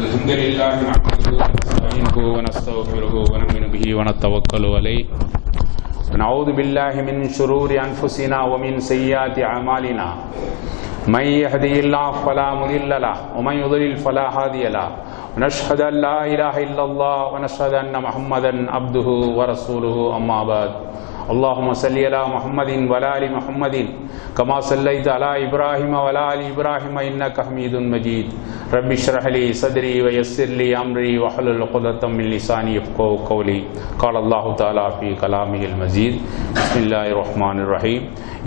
الحمد لله نحمده ونستعينه ونستغفره ونؤمن به ونتوكل عليه ونعوذ بالله من شرور انفسنا ومن سيئات اعمالنا من يهده الله فلا مضل له ومن يضلل فلا هادي له ونشهد ان لا اله الا الله ونشهد ان محمدا عبده ورسوله اما بعد اللهم صل على محمد وعلى ال محمد كما صليت على ابراهيم وعلى ال ابراهيم انك حميد مجيد رب اشرح لي صدري ويسر لي امري واحلل عقدة من لساني يفقهوا قولي قال الله تعالى في كلامه المجيد بسم الله الرحمن الرحيم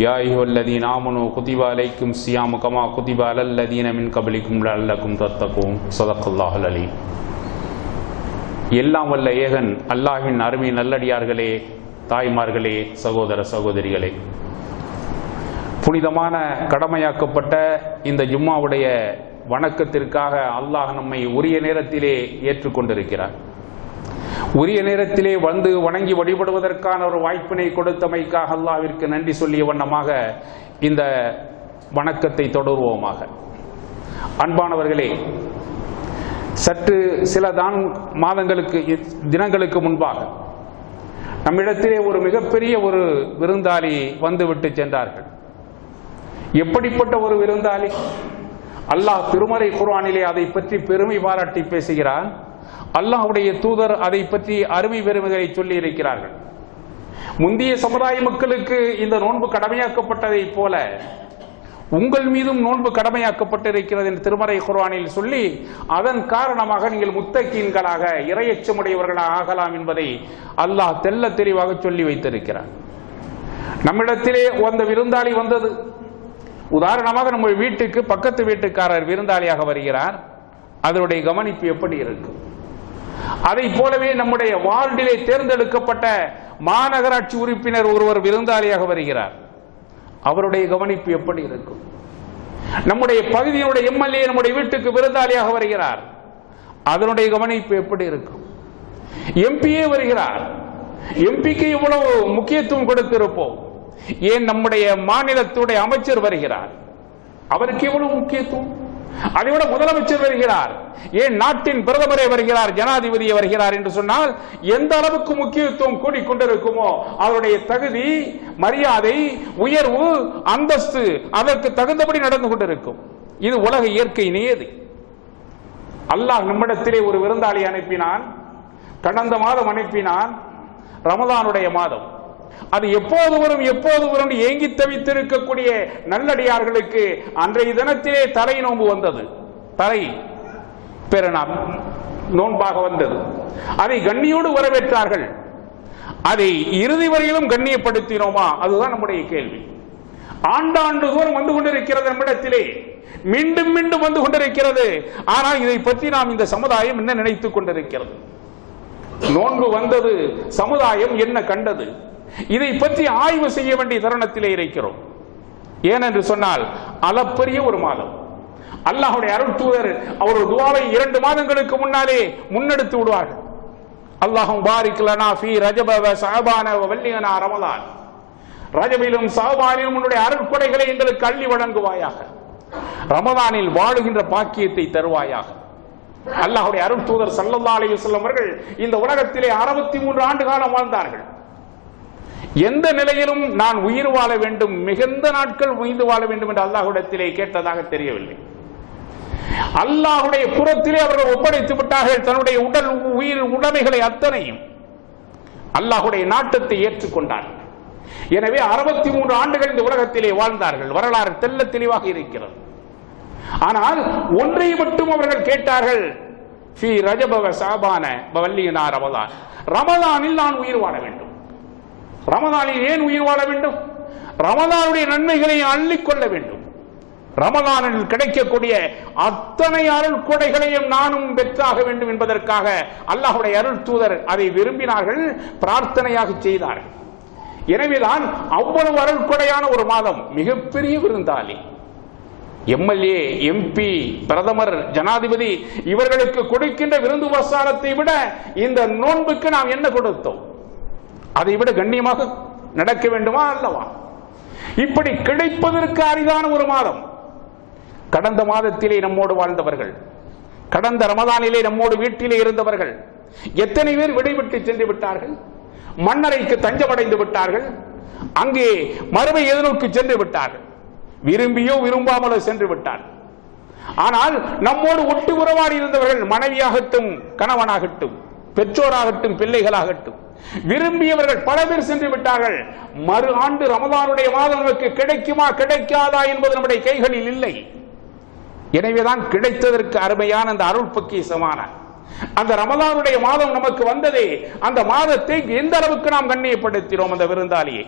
يا ايها الذين امنوا كتب عليكم الصيام كما كتب على الذين من قبلكم لعلكم تتقون صدق الله العليم. எல்லாம் வல்ல ஏகன் அல்லாஹ்வின் அருமை நல்லடியார்களே, தாய்மார்களே, சகோதர சகோதரிகளே, புனிதமான கடமையாக்கப்பட்ட இந்த ஜும்மாவுடைய வணக்கத்திற்காக அல்லாஹ் நம்மை உரிய நேரத்திலே ஏற்றுக்கொண்டிருக்கிறார். உரிய நேரத்திலே வந்து வணங்கி வழிபடுவதற்கான ஒரு வாய்ப்பினை கொடுத்தமைக்காக அல்லாஹ்விற்கு நன்றி சொல்லிய வண்ணமாக இந்த வணக்கத்தை தொடருவோமாக. அன்பானவர்களே, சற்று சில தினங்களுக்கு முன்பாக நம்மிடத்திலே ஒரு மிகப்பெரிய ஒரு விருந்தாளி வந்துவிட்டு சென்றார்கள். எப்படிப்பட்ட ஒரு விருந்தாளி? அல்லாஹ் திருமறை குர்ஆனிலே அதை பற்றி பெருமை பாராட்டி பேசுகிறான். அல்லாஹ்வுடைய தூதர் அதை பற்றி அருமை பெருமைகளை சொல்லி இருக்கிறார்கள். முந்தைய சமுதாய மக்களுக்கு இந்த நோன்பு கடமையாக்கப்பட்டதை போல உங்கள் மீதும் நோன்பு கடமையாக்கப்பட்டிருக்கிறது என்று திருமறை குர்ஆனில் சொல்லி, அதன் காரணமாக நீங்கள் முத்தகீன்களாக இறையச்சமுடையவர்களாக ஆகலாம் என்பதை அல்லாஹ் தெல்ல தெளிவாக சொல்லி வைத்திருக்கிறார். நம்மிடத்திலே அந்த விருந்தாளி வந்தது. உதாரணமாக நம்ம வீட்டுக்கு பக்கத்து வீட்டுக்காரர் விருந்தாளியாக வருகிறார். அதனுடைய கவனிப்பு எப்படி இருக்கும்? அதை போலவே நம்முடைய வார்டிலே தேர்ந்தெடுக்கப்பட்ட மாநகராட்சி உறுப்பினர் ஒருவர் விருந்தாளியாக வருகிறார். அவருடைய கவனிப்பு எப்படி இருக்கும்? நம்முடைய பகுதியினுடைய எம்எல்ஏ நம்முடைய வீட்டுக்கு விருந்தாளியாக வருகிறார். அதனுடைய கவனிப்பு எப்படி இருக்கும்? எம்பியே வருகிறார். எம்பிக்கு இவ்வளவு முக்கியத்துவம் கொடுத்திருப்போம். ஏன் நம்முடைய மாநிலத்துடைய அமைச்சர் வருகிறார், அவருக்கு எவ்வளவு முக்கியத்துவம்? அதைவிட முதலமைச்சர் வருகிறார், ஏன் நாட்டின் பிரதமரே வருகிறார், ஜனாதிபதியே வருகிறார் என்று சொன்னால் எந்த அளவுக்கு முக்கியத்துவம் கூடிக்கொண்டிருக்குமோ அவருடைய தகுதி, மரியாதை, உயர்வு, அந்தஸ்து அதற்கு தகுந்தபடி நடந்து கொண்டிருக்கும். இது உலக இயற்கை நியதி. அல்லாஹ் நம்மிடத்திலே ஒரு விருந்தாளி அனுப்பினான். கடந்த மாதம் அனுப்பினான், ரமதானுடைய மாதம். அது எப்போது வரும் ஏங்கி தவித்திருக்கக்கூடிய நல்லடியார்களுக்கு அன்றைய தினத்திலே தலை நோன்பு வந்தது. தலை பெருநாள் நோன்பாக வந்தது. அதை கண்ணியோடு வரவேற்றார்கள். அதை இறுதி வரையிலும் கண்ணியப்படுத்தினோமா? அதுதான் நம்முடைய கேள்வி. ஆண்டாண்டு தூரம் வந்து கொண்டிருக்கிறது நம்மிடத்திலே, மீண்டும் மீண்டும் வந்து கொண்டிருக்கிறது. ஆனால் இதை பற்றி நாம் இந்த சமுதாயம் என்ன நினைத்துக் கொண்டிருக்கிறது? நோன்பு வந்தது, சமுதாயம் என்ன கண்டது? இதை பற்றி ஆய்வு செய்ய வேண்டிய தருணத்திலே இருக்கிறோம். ஏனென்று சொன்னால் அளப்பரிய ஒரு மாதம். அல்லாஹ்வுடைய அருள் தூதர் அவர் துஆவை 2 மாதங்களுக்கு முன்னாலே முன்னெடுத்து விடுவார்கள். அல்லாஹும் பாரிக் லனா ஃபீ ரஜப வ ஷஅபான வ வல்லிகனா ரமலான். ரஜபிலும் ஷஅபானிலும் உன்னுடைய அருள் கொடைகளை எங்களுக்கு அள்ளி வழங்குவாயாக. ரமலானில் வாழுகின்ற பாக்கியத்தை தருவாயாக. அல்லாஹ்வுடைய அருள் தூதர் ஸல்லல்லாஹு அலைஹி வஸல்லம் அவர்கள் இந்த உலகத்திலே 63 ஆண்டு காலம் வாழ்ந்தார்கள். எந்த நிலையிலும் நான் உயிர் வாழ வேண்டும், மிகுந்த நாட்கள் உயிர் வாழ வேண்டும் என்று அல்லாஹ்விடத்திலே கேட்டதாக தெரியவில்லை. அல்லாஹ்வுடைய புறத்திலே அவர்கள் ஒப்படைத்து விட்டார்கள் தன்னுடைய உடல் உயிர் உடைமைகளை அத்தனையும். அல்லாஹ்வுடைய நாட்டத்தை ஏற்றுக்கொண்டார்கள். எனவே 63 ஆண்டுகள் இந்த உலகத்திலே வாழ்ந்தார்கள். வரலாறு தெல்ல தெளிவாக இருக்கிறது. ஆனால் ஒன்றை மட்டும் அவர்கள் கேட்டார்கள், ஃபீ ரஜப வ ஷஅபான வ வல்லிகனா ரமலான். ரமலானில் நான் உயிர் வாழ வேண்டும். ரமலானில் ஏன் உயிர் வாழ வேண்டும்? ரமலானுடைய நன்மைகளை அள்ளிக்கொள்ள வேண்டும். ரமலானில் கிடைக்கக்கூடிய அத்தனை அருள் கொடைகளையும் நானும் பெற்றாக வேண்டும் என்பதற்காக அல்லாஹ்வுடைய அருள் தூதர் அதை விரும்பினார்கள், பிரார்த்தனையாக செய்தார்கள். எனவேதான் அவ்வளவு அருள் கொடையான ஒரு மாதம். மிகப்பெரிய விருந்தாளி எம்எல்ஏ, எம்பி, பிரதமர், ஜனாதிபதி இவர்களுக்கு கொடுக்கின்ற விருந்து உபசாரத்தை விட இந்த நோன்புக்கு நாம் என்ன கொடுத்தோம்? அதை விட கண்ணியமாக நடக்க வேண்டுமா அல்லவா? இப்படி கிடைப்பதற்கு அரிதான ஒரு மாதம். கடந்த மாதத்திலே நம்மோடு வாழ்ந்தவர்கள் கடந்த ரமதானிலே நம்மோடு வீட்டிலே இருந்தவர்கள் எத்தனை பேர் விடைவிட்டு சென்று விட்டார்கள், மண்ணறைக்கு தஞ்சமடைந்து விட்டார்கள், அங்கே மறுமை எதிர்நோக்கி சென்று விட்டார்கள், விரும்பியோ விரும்பாமலோ சென்று விட்டார்கள். ஆனால் நம்மோடு ஒட்டு உறவாடி இருந்தவர்கள், மனைவியாகட்டும் கணவனாகட்டும் பெற்றோராகட்டும் பிள்ளைகளாகட்டும், விரும்பியவர்கள் பல பேர் சென்று விட்டார்கள். மறு ஆண்டு ரமதானுடைய மாதம் நமக்கு கிடைக்குமா கிடைக்காதா என்பது நம்முடைய கைகளில் இல்லை. எனவேதான் கிடைத்ததற்கு அருமையான அந்த அருள் பொக்கிஷமான அந்த ரமலானுடைய மாதம் நமக்கு வந்ததே, அந்த மாதத்தை எந்த அளவுக்கு நாம் கண்ணியப்படுத்தினோம். அந்த விருந்தாளியை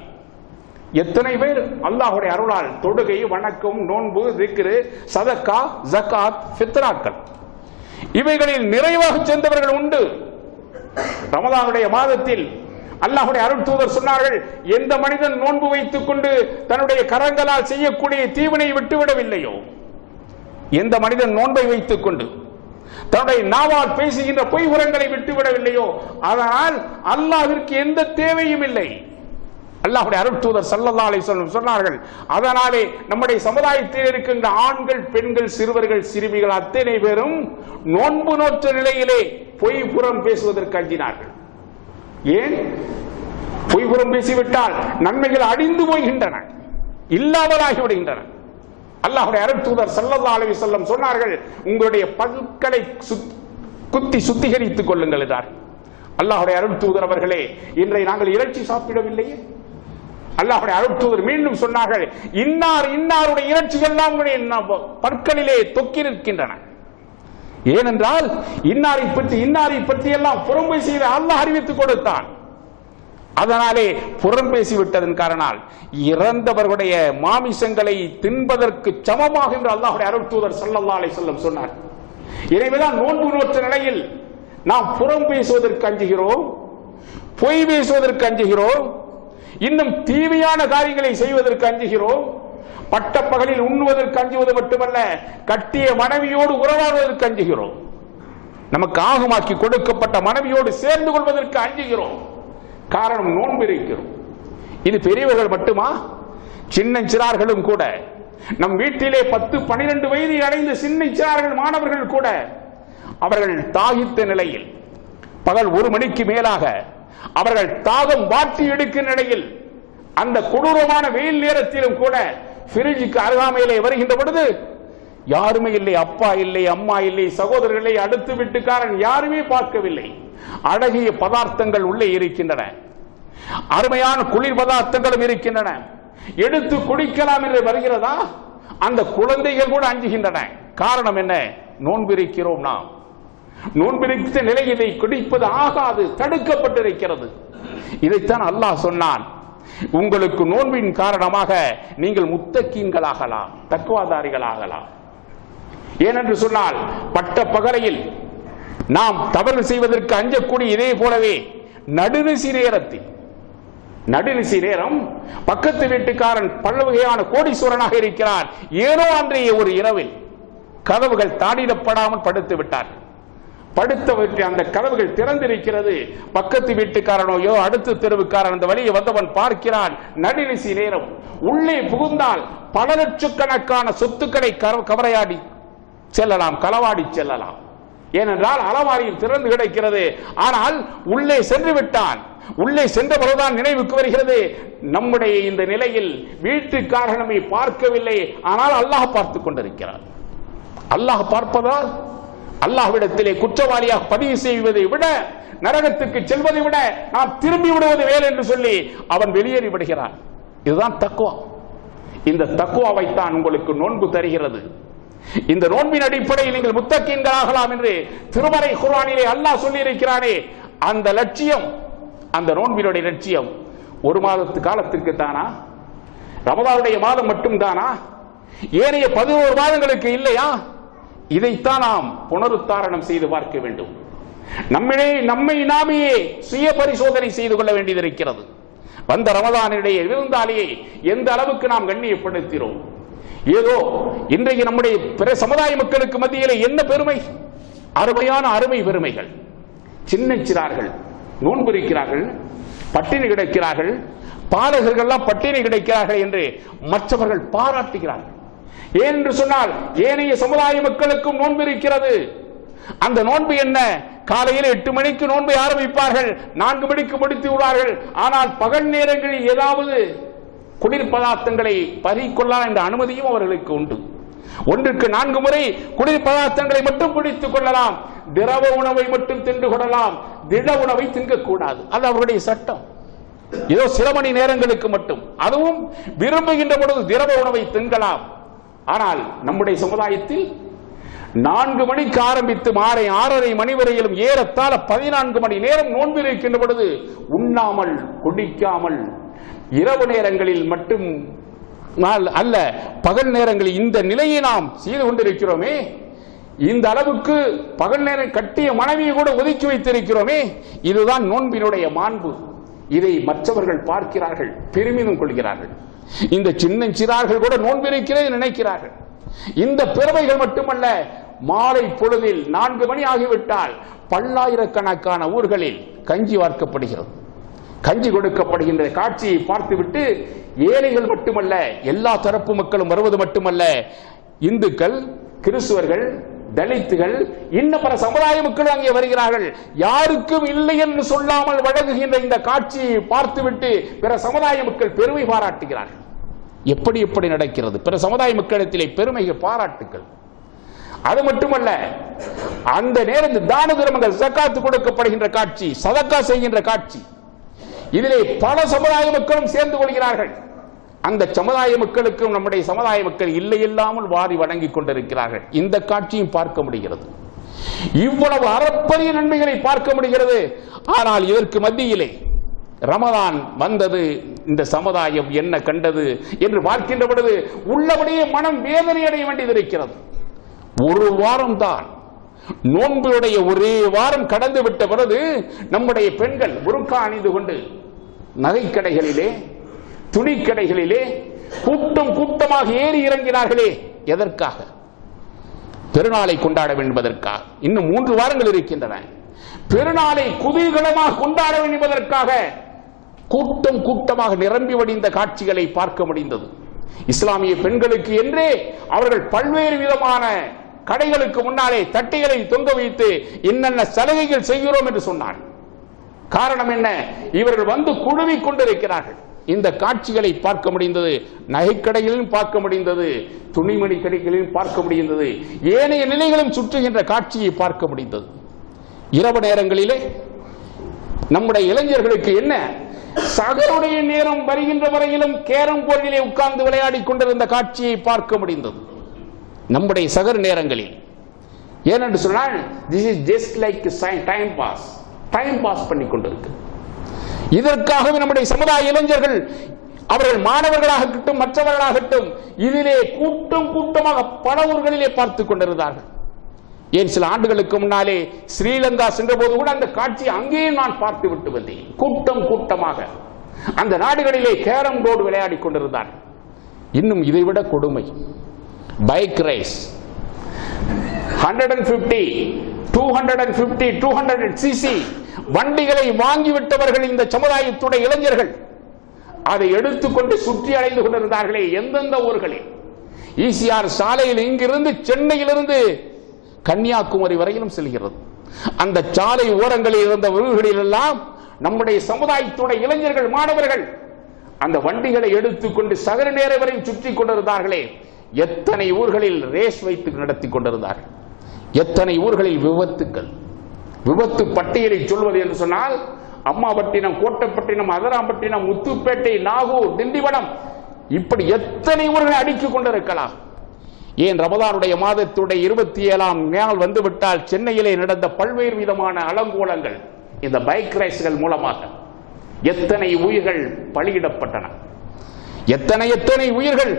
எத்தனை பேர் அல்லாஹ்வுடைய அருளால் தொழுகை, வணக்கம், நோன்பு, திக்ரு, சதக்கா, ஜகாத், ஃபித்ராக்கள் இவைகளில் நிறைவாக சென்றவர்கள் உண்டு. ரமலானுடைய மாதத்தில் அல்லாஹ்வுடைய அருள் தூதர் சொன்னார்கள், எந்த மனிதன் நோன்பு வைத்துக் கொண்டு தன்னுடைய கரங்களால் செய்யக்கூடிய தீவினை விட்டுவிடவில்லையோ, எந்த மனிதன் நோன்பை வைத்துக் கொண்டு தன்னுடைய நாவால் பேசுகின்ற பொய் உரங்களை விட்டுவிடவில்லையோ, அதனால் அல்லாஹ்விற்கு எந்த தேவையும் இல்லை. அல்லாஹ்வுடைய அருள் தூதர் ஸல்லல்லாஹு அலைஹி வஸல்லம் சொன்னார்கள், அதனாலே நம்முடைய சமுதாயத்தில் இருக்கின்ற ஆண்கள், பெண்கள், சிறுவர்கள், சிறுமிகள் அத்தனை பேரும் நோன்பு நோற்ற நிலையிலே பொய் புறம் பேசுவதற்கு அஞ்சினார்கள். ஏன்? பொய் புறம் பேசிவிட்டால் நன்மைகள் அழிந்து போகின்றன, இல்லாமலாகி விடுகின்றன. அல்லாஹ்வுடைய அருள் தூதர் ஸல்லல்லாஹு அலைஹி வஸல்லம் சொன்னார்கள், உங்களுடைய பற்களை குத்தி சுத்திகரித்துக் கொள்ளுங்கள் என்றார். அல்லாஹ்வுடைய அருள் தூதர் அவர்களே, இன்றை நாங்கள் இறைச்சி சாப்பிடவில்லையே. அல்லாஹ்வுடைய அருள் தூதர் மீண்டும் சொன்னார்கள், இன்னாருடைய இறைச்சிகள் எல்லாம் உங்களுடைய பற்களிலே தொக்கி நிற்கின்றன. ஏனென்றால் இன்னாரை பற்றி எல்லாம் புறம்பை செய்து அல்லாஹ் அறிவித்துக் கொடுத்தான். அதனாலே புறம் பேசிவிட்டதன் காரணம் இறந்தவர்களுடைய மாமிசங்களை தின்பதற்கு சமமாக என்று அல்லாஹ்வுடைய அருள் தூதர் ஸல்லல்லாஹு அலைஹி வஸல்லம் சொன்னார். எனவேதான் நோன்பு நோற்ற நிலையில் நாம் புறம் பேசுவதற்கு அஞ்சுகிறோம், பொய் பேசுவதற்கு அஞ்சுகிறோம், இன்னும் தீமையான காரியங்களை செய்வதற்கு அஞ்சுகிறோம். பட்ட பகலில் உண்ணுவதற்கு அஞ்சுவது மட்டுமல்ல, கட்டிய மனைவியோடு உறவாடுவதற்கு அஞ்சுகிறோம். நமக்கு ஆகமாக்கி கொடுக்கப்பட்ட மனைவியோடு சேர்ந்து கொள்வதற்கு அஞ்சுகிறோம். காரணம், நோன்பு இருக்கிறோம். இது பெரியவர்கள் மட்டுமா? சின்ன சிறார்களும் கூட, நம் வீட்டிலே 10-12 வயதை அடைந்த சின்ன சிறார்கள், மாணவர்கள் கூட, அவர்கள் தாகித்த நிலையில் பகல் 1 மணிக்கு மேலாக அவர்கள் தாகம் வாட்டி எடுக்கும் நிலையில் அந்த கொடூரமான வெயில் நேரத்திலும் கூட ஃப்ரிட்ஜுக்கு அருகாமையிலே வருகின்ற பொழுது யாருமே இல்லை, அப்பா இல்லை, அம்மா இல்லை, சகோதரர்களை, அடுத்து வீட்டுக்காரன் யாருமே பார்க்கவில்லை. அழகிய பதார்த்தங்கள் உள்ளே இருக்கின்றன, அருமையான குளிர் பதார்த்தங்களும் இருக்கின்றன. எடுத்து குடிக்கலாம் என்று வருகிறதா? அந்த குழந்தைகள் கூட அஞ்சுகின்றன. காரணம் என்ன? நோன்பிருக்கிறோம். நாம் நோன்பிருக்கிற நிலையிலே குடிப்பது ஆகாது, தடுக்கப்பட்டிருக்கிறது. இதைத்தான் அல்லாஹ் சொன்னான், உங்களுக்கு நோன்பின் காரணமாக நீங்கள் முத்தக்கீன்களாகலாம், தக்வாதாரிகளாகலாம். ஏனென்று சொன்னால், பட்ட பகலையில் நாம் தவறு செய்வதற்கு அஞ்சக்கூடிய இதே போலவே நடுநிசி நேரம் பக்கத்து வீட்டுக்காரன் பல வகையான கோடீஸ்வரனாக இருக்கிறார், ஏனோ அன்றைய ஒரு இரவில் கதவுகள் தாண்டிடப்படாமல் படுத்து விட்டார். படுத்த அந்த கதவுகள் திறந்திருக்கிறது. பக்கத்து வீட்டுக்காரனோயோ அடுத்த தெருவுக்காரன் அந்த வழியை வந்தவன் பார்க்கிறான். நடுநிசி நேரம் உள்ளே புகுந்தால் பல லட்சக்கணக்கான சொத்துக்களை கவரையாடி செல்லலாம், களவாடி செல்லலாம். ஏனென்றால் அலமாரியில் திறந்து கிடைக்கிறது. ஆனால் உள்ளே சென்று விட்டான். உள்ளே சென்ற பிறகுதான் நினைவுக்கு வருகிறது, நம்முடைய இந்த நிலையில் வீட்டுக்காரர் நம்மை பார்க்கவில்லை, ஆனால் அல்லாஹ் பார்த்துக் கொண்டிருக்கிறார். அல்லாஹ் பார்ப்பதால் அல்லாஹ்விடத்திலே குற்றவாளியாக பதிவு செய்வதை விட, நரகத்துக்கு செல்வதை விட நாம் திரும்பி விடுவது வேலை என்று சொல்லி அவன் வெளியேறி விடுகிறான். இதுதான் தக்வா. இந்த தக்வாவைத்தான் உங்களுக்கு நோன்பு தருகிறது. இந்த நோன்பின் அடிப்படையில் நீங்கள் முத்தக்கீன்களாகலாம் என்று திருமறை குர்ஆனிலே அல்லாஹ் சொல்லி இருக்கிறானே, அந்த லட்சியம், அந்த நோன்பினுடைய லட்சியம் 1 மாதத்து காலத்திற்கு தானா? ரமதானுடைய மாதம் மட்டும் தானா? ஏனைய 11 மாதங்களுக்கு இல்லையா? இதைத்தான் நாம் புனருத்தாரணம் செய்து பார்க்க வேண்டும். நம்மை நாமே சுய பரிசோதனை செய்து கொள்ள வேண்டியது இருக்கிறது. வந்த ரமதானுடைய விருந்தாளியை எந்த அளவுக்கு நாம் கண்ணியப்படுத்தினோம்? ஏதோ இன்றைக்கு நம்முடைய பிற சமுதாய மக்களுக்கு மத்தியிலே என்ன பெருமை, அருமையான அருமை பெருமைகள். சின்ன சிறார்கள் நோன்பு இருக்கிறார்கள், பட்டினி கிடக்கிறார்கள், பாலகர்கள்லாம் பட்டினி கிடக்கிறார்கள் என்று மற்றவர்கள் பாராட்டுகிறார்கள். ஏனென்று சொன்னால் ஏனைய சமுதாய மக்களுக்கும் நோன்பு இருக்கிறது. அந்த நோன்பு என்ன? காலையில் 8 மணிக்கு நோன்பை ஆரம்பிப்பார்கள், 4 மணிக்கு முடித்து விடுவார்கள். ஆனால் பகல் நேரங்களில் ஏதாவது குளிர் பதார்த்தங்களை பறிக்கொள்ளலாம் என்ற அனுமதியும் அவர்களுக்கு உண்டு. ஒன்றுக்கு 4 முறை குளிர் பதார்த்தங்களை மட்டும் பிடித்துக் கொள்ளலாம், திரவ உணவை மட்டும் தின்று கொள்ளலாம், திட உணவை திங்கக்கூடாது. அது அவருடைய சட்டம். ஏதோ சில மணி நேரங்களுக்கு மட்டும், அதுவும் விரும்புகின்ற பொழுது திரவ உணவை திங்கலாம். ஆனால் நம்முடைய சமுதாயத்தில் 4 மணிக்கு ஆரம்பித்து மாலை 6:30 மணி வரையிலும் ஏறத்தாழ 14 மணி நேரம் நோன்பு இருக்கின்ற பொழுது உண்ணாமல் குடிக்காமல் இரவு நேரங்களில் மட்டும் அல்ல, பகல் நேரங்களில் இந்த நிலையை நாம் செய்து கொண்டிருக்கிறோமே. இந்த அளவுக்கு பகல் நேரம் கட்டிய மனைவியை கூட ஒதுக்கி வைத்திருக்கிறோமே. இதுதான் நோன்பினுடைய மாண்பு. இதை மற்றவர்கள் பார்க்கிறார்கள், பெருமிதம் கொள்கிறார்கள். இந்த சின்ன சிறார்கள் கூட நோன்பு இருக்கிறது நினைக்கிறார்கள். இந்த பிறவைகள் மட்டுமல்ல, மாலை பொழுதில் 4 மணி ஆகிவிட்டால் பல்லாயிரக்கணக்கான ஊர்களில் கஞ்சி வார்க்கப்படுகிறது, கஞ்சி கொடுக்கப்படுகின்ற காட்சியை பார்த்துவிட்டு ஏழைகள் மட்டுமல்ல, எல்லா தரப்பு மக்களும் வருவது மட்டுமல்ல, இந்துக்கள், கிறிஸ்துவர்கள், தலித்துகள், இன்னும் பல சமுதாய மக்கள் அங்கே வருகிறார்கள். யாருக்கும் இல்லை என்று சொல்லாமல் வழங்குகின்ற இந்த காட்சியை பார்த்துவிட்டு பிற சமுதாய மக்கள் பெருமை பாராட்டுகிறார்கள். எப்படி எப்படி நடக்கிறது? பிற சமுதாய மக்களிடத்திலே பெருமை பாராட்டுகள். அது மட்டுமல்ல, அந்த நேரத்தில் தான தர்மங்கள், ஜக்காத்து கொடுக்கப்படுகின்ற காட்சி, சதக்கா செய்கின்ற காட்சி, இதிலே பல சமுதாய மக்களும் சேர்ந்து கொள்கிறார்கள். அந்த சமுதாய மக்களுக்கும் நம்முடைய சமுதாய மக்கள் இல்லை இல்லாமல் வாரி வணங்கிக் கொண்டிருக்கிறார்கள். இந்த காட்சியும் பார்க்க முடிகிறது. இவ்வளவு அறப்பரிய நன்மைகளை பார்க்க முடிகிறது. ஆனால் இதற்கு மத்தியிலே ரமதான் வந்தது, இந்த சமுதாயம் என்ன கண்டது என்று பார்க்கின்ற பொழுது உள்ளபடியே மனம் வேதனை அடைய வேண்டியது இருக்கிறது. ஒரு வாரம் தான் நோன்புடைய ஒரே வாரம் கடந்து விட்ட பிறகு நம்முடைய பெண்கள் புர்கா அணிந்து கொண்டு நகைக்கடைகளிலே, துணிக்கடைகளிலே கூட்டம் கூட்டமாக ஏறி இறங்கினார்களே. எதற்காக? பெருநாளை கொண்டாட என்பதற்காக. இன்னும் 3 வாரங்கள் இருக்கின்றன. பெருநாளை குதூகலமாக கொண்டாட என்பதற்காக கூட்டம் கூட்டமாக நிரம்பி வடிந்த காட்சிகளை பார்க்க முடிந்தது. இஸ்லாமிய பெண்களுக்கு என்றே அவர்கள் பல்வேறு விதமான கடைகளுக்கு முன்னாலே தட்டிகளை தொங்க வைத்து என்னென்ன சலுகைகள் செய்கிறோம் என்று சொன்னார். காரணம் என்ன? இவர்கள் வந்து குழுமிக் கொண்டிருக்கிறார்கள். இந்த காட்சிகளை பார்க்க முடிந்தது. நகைக்கடைகளிலும் பார்க்க முடிந்தது, துணிமணி கடைகளிலும் பார்க்க முடிந்தது, ஏனைய நிலைகளும் சுற்றுகின்ற காட்சியை பார்க்க முடிந்தது. இரவு நேரங்களிலே நம்முடைய இளைஞர்களுக்கு என்ன, சகருடைய நேரம் வருகின்ற வரையிலும் கேரம் போர்டிலே உட்கார்ந்து விளையாடி கொண்டிருந்த காட்சியை பார்க்க முடிந்தது நம்முடைய சகர் நேரங்களில். ஏனென்று சொன்னால் this is just like time pass பண்ணி கொண்டிருக்கு. இதற்காகவே நம்முடைய சமுதாய இளைஞர்கள், அவர்கள் மாணவர்களாகட்டும் மற்றவர்களாகட்டும், இதிலே கூட்டம் கூட்டமாக பல ஊர்களிலே பார்த்துக் கொண்டிருந்தார்கள். ஏன் சில ஆண்டுகளுக்கு முன்னாலே ஸ்ரீலங்கா சென்ற போது கூட அந்த காட்சி அங்கேயும் நான் பார்த்து விட்டு வந்தேன். கூட்டம் கூட்டமாக அந்த நாடுகளிலே கேரம் போர்டு விளையாடி கொண்டிருந்தார்கள். இன்னும் இதைவிட கொடுமை, பைக் ரேஸ் 150, 250, 200cc வண்டிகளை வாங்கிவிட்டவர்கள் இந்த சமுதாயத்துடைய இளைஞர்கள் அதை எடுத்துக்கொண்டு சுற்றி அடைந்து கொண்டிருந்தார்களே. எந்தெந்த ஊர்களில்? ஈசிஆர் சாலையில் இங்கிருந்து சென்னையிலிருந்து கன்னியாகுமரி வரையிலும் செல்கிறது. அந்த சாலை ஓரங்களில் இருந்த ஊர்களில் எல்லாம் நம்முடைய சமுதாயத்துடைய இளைஞர்கள், மாணவர்கள் அந்த வண்டிகளை எடுத்துக்கொண்டு சகர நேர வரை சுற்றி கொண்டிருந்தார்களே. எத்தனை ஊர்களில் ரேஸ் வைத்து நடத்தி கொண்டிருந்தார்கள். எத்தனை ஊர்களில் விபத்துக்கள். விபத்து பட்டியலை சொல்வது என்று சொன்னால் அம்மாபட்டினம், கோட்டப்பட்டினம், அதராம்பட்டினம், முத்துப்பேட்டை, நாகூர், திண்டிவனம், இப்படி எத்தனை ஊர்களை அடித்துக் கொண்டிருக்கலாம். ஏன் ரமதானுடைய மாதத்துடைய 27ஆம் நாள் வந்துவிட்டால் சென்னையிலே நடந்த பல்வேறு விதமான அலங்கோலங்கள், இந்த பைக் ரேஸ்கள் மூலமாக எத்தனை உயிர்கள் பலியிடப்பட்டன. எத்தனை உயிர்கள்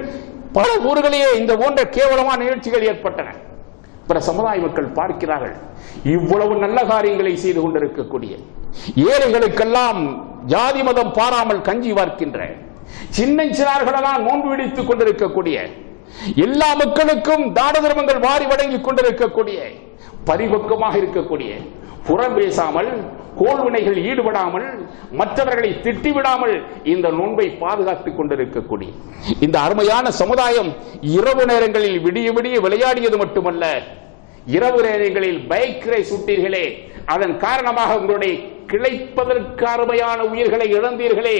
பல ஊர்களிலே இந்த போன்ற கேவலமான நிகழ்ச்சிகள் ஏற்பட்டன. பிற சமுதாய மக்கள் பார்க்கிறார்கள், இவ்வளவு நல்ல காரியங்களை செய்து கொண்டிருக்கக்கூடிய, ஏழைகளுக்கெல்லாம் ஜாதி மதம் பாராமல் கஞ்சி வார்க்கின்ற, சின்ன சிறார்களெல்லாம் நோன்பு விடுத்துக் கொண்டிருக்கக்கூடிய, எல்லா மக்களுக்கும் தான தர்மங்கள் வாரி வழங்கிக் கொண்டிருக்கக்கூடிய, பரிபக்குவமாக இருக்கக்கூடிய, புறம் பேசாமல், கோள்வினைகள் ஈடுபடாமல், மற்றவர்களை திட்டிவிடாமல் இந்த நோன்பை பாதுகாத்துக் கொண்டிருக்கக்கூடிய இந்த அருமையான சமுதாயம் இரவு நேரங்களில் விடிய விடிய விளையாடியது மட்டுமல்ல, இரவு நேரங்களில் பைக் ரேஸ் சுட்டீர்களே, அதன் காரணமாக உங்களுடைய கிளைப்பதற்கு அருமையான உயிர்களை இழந்தீர்களே.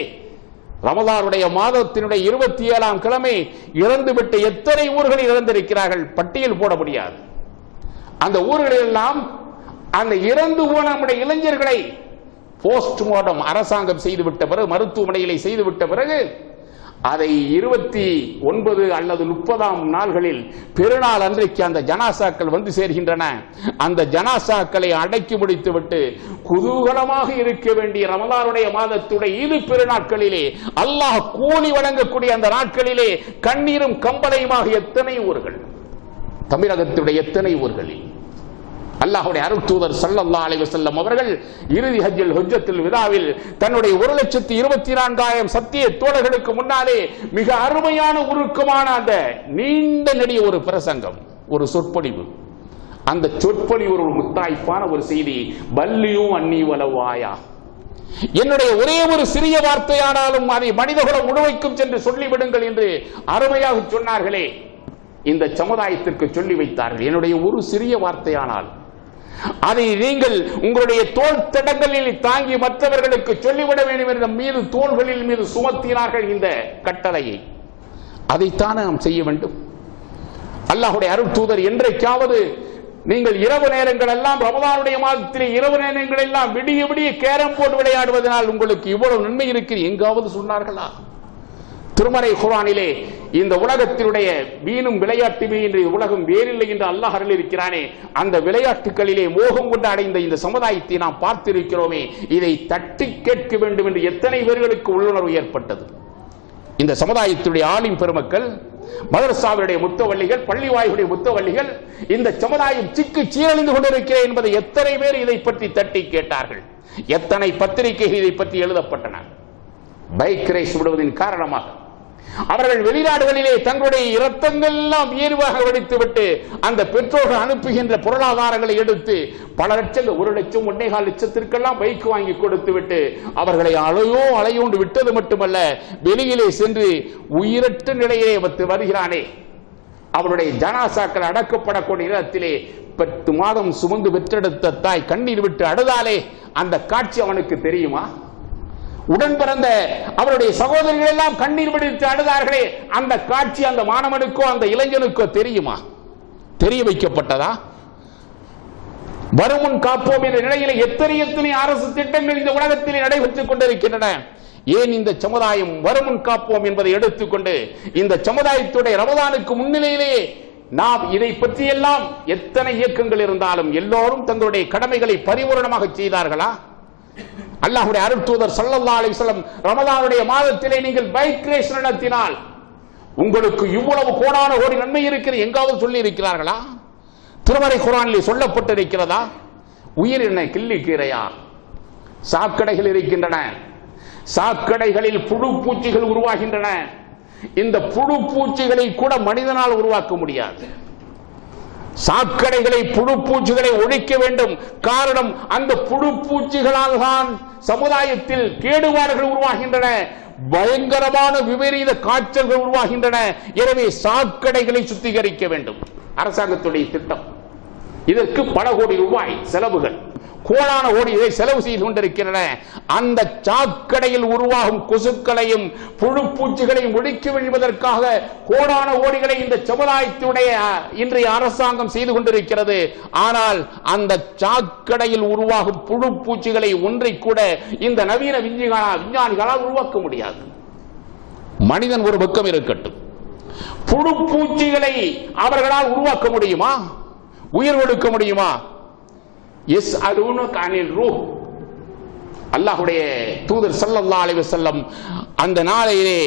ரமலானுடைய மாதத்தினுடைய 27ஆம் கிழமை இறந்துவிட்டு எத்தனை ஊர்களில் இறந்திருக்கிறார்கள், பட்டியல் போட முடியாது. அந்த ஊர்களில் எல்லாம் அந்த இறந்து போன நம்முடைய இளைஞர்களை போஸ்ட்மார்டம் அரசாங்கம் செய்துவிட்ட பிறகு, மருத்துவமனைகளை செய்துவிட்ட பிறகு, அதை 29 அல்லது 30ஆம் நாள்களில் பெருநாள் அன்றைக்கு அந்த ஜனாசாக்கள் வந்து சேர்கின்றன. அந்த ஜனாசாக்களை அடக்கி முடித்துவிட்டு குதூகலமாக இருக்க வேண்டிய ரமலானுடைய மாதத்துடைய இது பெருநாட்களிலே, அல்லாஹ் கூலி வழங்கக்கூடிய அந்த நாட்களிலே கண்ணீரும் கம்பளையுமாக எத்தனை ஊர்கள், தமிழகத்துடைய எத்தனை ஊர்களில் அல்லாஹ்வுடைய அருள் தூதர் ஸல்லல்லாஹு அலைஹி வஸல்லம் அவர்கள் இறுதி ஹஜ்ஜத்துல் விதாவில் தன்னுடைய 1,24,000 சத்திய தோழர்களுக்கு முன்னாலே மிக அருமையான உருக்கமான அந்த நீண்ட நெடிய ஒரு பிரசங்கம், ஒரு சொற்பொழிவு. அந்த சொற்பொழிவு ஒரு முத்தாய்ப்பான ஒரு செய்தி, பல்லியும் அன்னி வலவாயா, என்னுடைய ஒரே ஒரு சிறிய வார்த்தையானாலும் அதை மனிதகுலம் முழுமைக்கும் சென்று சொல்லிவிடுங்கள் என்று அருமையாக சொன்னார்களே. இந்த சமுதாயத்திற்கு சொல்லி வைத்தார்கள், என்னுடைய ஒரு சிறிய வார்த்தையானால் அதை நீங்கள் உங்களுடைய தோள் தடங்களில் தாங்கி மற்றவர்களுக்கு சொல்லிவிட வேண்டும் என்ற மீது தோள்களில் மீது சுமத்தினார்கள் இந்த கட்டளையை. அதைத்தான் நாம் செய்ய வேண்டும். அல்லாஹ்வுடைய அருள் தூதர் என்றைக்காவது நீங்கள் இரவு நேரங்கள் எல்லாம் ரமலானுடைய மாதத்திலே இரவு நேரங்கள் எல்லாம் விடிய விடிய கேரம் போர்டு விளையாடுவதனால் உங்களுக்கு இவ்வளவு நன்மை இருக்கு எங்காவது சொன்னார்களா? திருமறை குர்ஆனிலே இந்த உலகத்தினுடைய வீணும் விளையாட்டுமே என்று உலகம் வேறில்லை என்று அல்லாஹ் அருளியிருக்கிறானே, அந்த விளையாட்டுகளிலே மோகம் கொண்டு அடைந்த இந்த சமுதாயத்தை நாம் பார்த்திருக்கிறோமே, இதை தட்டி கேட்க வேண்டும் என்று எத்தனை பேர்களுக்கு உள்ளுணர்வு ஏற்பட்டது. இந்த சமுதாயத்துடைய ஆலிம் பெருமக்கள், மதரசாவுடைய முத்தவள்ளிகள், பள்ளி வாய்களுடைய முத்தவள்ளிகள், இந்த சமுதாயம் சிக்கு சீரழிந்து கொண்டிருக்கிறது என்பதை எத்தனை பேர் இதை பற்றி தட்டி கேட்டார்கள்? எத்தனை பத்திரிகைகள் இதை பற்றி எழுதப்பட்டன? பைக் ரேஸ் விடுவதன் காரணமாக அவர்கள் வெளிநாடுகளிலே தங்களுடைய இரத்தங்கள் எல்லாம் ஏறுவாக வெடித்துவிட்டு அந்த பெற்றோர்கள் அனுப்புகின்ற பொருளாதாரங்களை எடுத்து பல லட்சங்கள், 1 லட்சம் 1.25 லட்சத்திற்கெல்லாம் பைக் வாங்கி கொடுத்து விட்டு அவர்களை அலையோண்டு விட்டது மட்டுமல்ல, வெளியிலே சென்று உயிரற்ற நிலையிலே வருகிறானே, அவருடைய ஜனாசாக்கள் அடக்கப்படக்கூடிய இடத்திலே 10 மாதம் சுமந்து பெற்றெடுத்த தாய் கண்ணீர் விட்டு அழுதாலே அந்த காட்சி அவனுக்கு தெரியுமா? உடன் பிறந்த அவருடைய சகோதரிகள் எல்லாம் கண்ணீர் வடித்து அழுதார்களே, அந்த காட்சி அந்த மாணவனுக்கோ அந்த இளைஞனுக்கோ தெரியுமா? தெரிய வைக்கப்பட்டதா? வருமுன் காப்போம் என்ற நிலையில் எத்தனை அரசு திட்டங்கள் இந்த உலகத்தில் நடைபெற்றுக் கொண்டிருக்கின்றன. ஏன் இந்த சமுதாயம் வருமுன் காப்போம் என்பதை எடுத்துக்கொண்டு இந்த சமுதாயத்துடைய ரமதானுக்கு முன்னிலையிலே நாம் இதை பற்றியெல்லாம் எத்தனை இயக்கங்கள் இருந்தாலும் எல்லோரும் தங்களுடைய கடமைகளை பரிபூரணமாக செய்தார்களா? அல்லாஹ்வுடைய அருள் தூதர் ஸல்லல்லாஹு அலைஹி வஸல்லம் ரமலானுடைய மாதத்திலே நீங்கள் பைக் ரேஸ் நடத்தினால் உங்களுக்கு இவ்வளவு கோடான கோடி நன்மை இருக்கிறது எங்காவது சொல்லி இருக்கிறார்களா? திருமறை குர்ஆனிலே சொல்லப்பட்டிருக்கிறதா? உயிர் என்ன கிள்ளி கீரையா? சாக்கடைகள் இருக்கின்றன, சாக்கடைகளில் புழு பூச்சிகள் உருவாகின்றன. இந்த புழு பூச்சிகளை கூட மனிதனால் உருவாக்க முடியாது. சாக்கடைகளை புழு பூச்சிகளை ஒழிக்க வேண்டும். காரணம், அந்த புழு பூச்சிகளால் தான் சமுதாயத்தில் கேடுபாடுகள் உருவாகின்றன, பயங்கரமான விபரீத காய்ச்சல்கள் உருவாகின்றன. எனவே சாக்கடைகளை சுத்திகரிக்க வேண்டும். அரசாங்கத்துடைய திட்டம். இதற்கு பல கோடி ரூபாய் செலவுகள், கோடான கோடி இதை செலவு செய்து கொண்டிருக்கின்றன. அந்த சாக்கடையில் உருவாகும் கொசுக்களையும் புழு பூச்சிகளையும் ஒழிக்க வேண்டுவதற்காக கோடான கோடிகளை இந்த சமுதாயத்துடைய இன்றைய அரசாங்கம் செய்து கொண்டிருக்கிறது. ஆனால் அந்த சாக்கடையில் உருவாகும் புழு பூச்சிகளை ஒன்றை கூட இந்த நவீன விஞ்ஞானிகளால் உருவாக்க முடியாது. மனிதன் ஒரு பக்கம் இருக்கட்டும், புழு பூச்சிகளை அவர்களால் உருவாக்க முடியுமா? உயிர் கொடுக்க முடியுமா? அல்லாஹ்வுடைய தூதர் ஸல்லல்லாஹு அலைஹி வஸல்லம் அந்த நாளிலே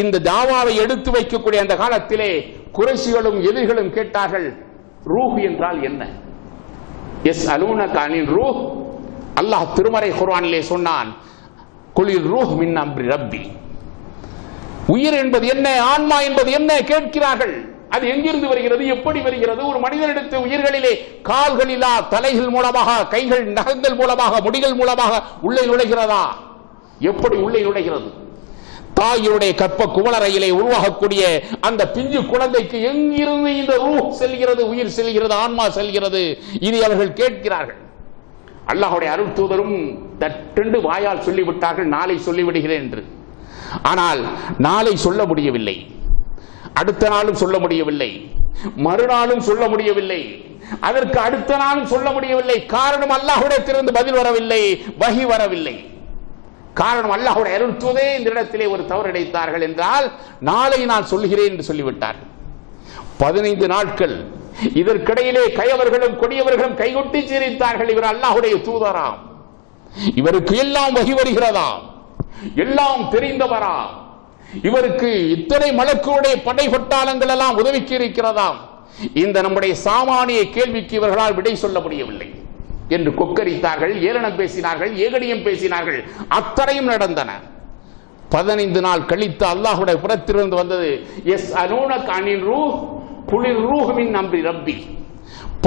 இந்த தாவாவை எடுத்து வைக்கக்கூடிய அந்த காலத்திலே குறைஷிகளும் எதிரிகளும் கேட்டார்கள், ரூஹ் என்றால் என்ன? யஸ்அலூனக அனில் ரூஹ். அல்லாஹ் திருமறை குர்ஆனிலே சொன்னான், குலிர் ரூஹ் மின் அம்ரி ரப்பி. உயிர் என்பது என்ன, ஆன்மா என்பது என்ன கேட்கிறார்கள். அது எங்கிருந்து வருகிறது, எப்படி வருகிறது? ஒரு மனிதனிடத்து உயிர்களிலே கால்களிலா, தலைகள் மூலமாக, கைகள் நகங்கள் மூலமாக, முடிகள் மூலமாக உள்ளே நுழைகிறதா? எப்படி உள்ளே நுழைகிறது? தாயுடைய கற்ப குவளறையிலே உருவாகக்கூடிய அந்த பிஞ்சு குழந்தைக்கு எங்கிருந்து இந்த ரூஹ் செல்கிறது, உயிர் செல்கிறது, ஆன்மா செல்கிறது, இதை அவர்கள் கேட்கிறார்கள். அல்லாஹ்வுடைய அருள் தூதரும் தட்டென்று வாயால் சொல்லிவிட்டார்கள், நாளை சொல்லிவிடுகிறேன் என்று. ஆனால் நாளை சொல்ல முடியவில்லை, அடுத்த நாளும் சொல்ல முடியவில்லை, மறுநாளும் சொல்ல முடியவில்லை, அதற்கு அடுத்த நாளும் சொல்ல முடியவில்லை. காரணம் அல்லாஹ்விடத்திலிருந்து பதில் வரவில்லை, வஹி வரவில்லை. காரணம் அல்லாஹ்வுடைய அருள் தூதே இந்த இடத்திலே ஒரு தவறு இழைத்தார்கள் என்றால் நாளை நான் சொல்கிறேன் என்று சொல்லிவிட்டார்கள். 15 நாட்கள் இதற்கிடையிலே கயவர்களும் கொடியவர்களும் கைகொட்டி சிரித்தார்கள். இவர் அல்லாஹ்வுடைய தூதராம், இவருக்கு எல்லாம் வஹி வருகிறதாம், எல்லாம் தெரிந்தவராம், இவருக்கு இத்தனை மலக்குடைய படை பட்டாளங்கள் எல்லாம் உதவிக்கு இருக்கிறதாம். இந்த நம்முடைய சாமானிய கேள்விக்கு இவர்களால் விடை சொல்ல முடியவில்லை என்று கொக்கரித்தார்கள், ஏளனம் பேசினார்கள், ஏகடியம் பேசினார்கள். அத்தனையும் நடந்தன. 15 நாள் கழித்து அல்லாஹ்வுடைய புறத்திலிருந்து வந்தது, எஸ் அனூனக அனில் ரூஹ் குலிர் ரூஹ் மின் அம்ரி ரப்பி.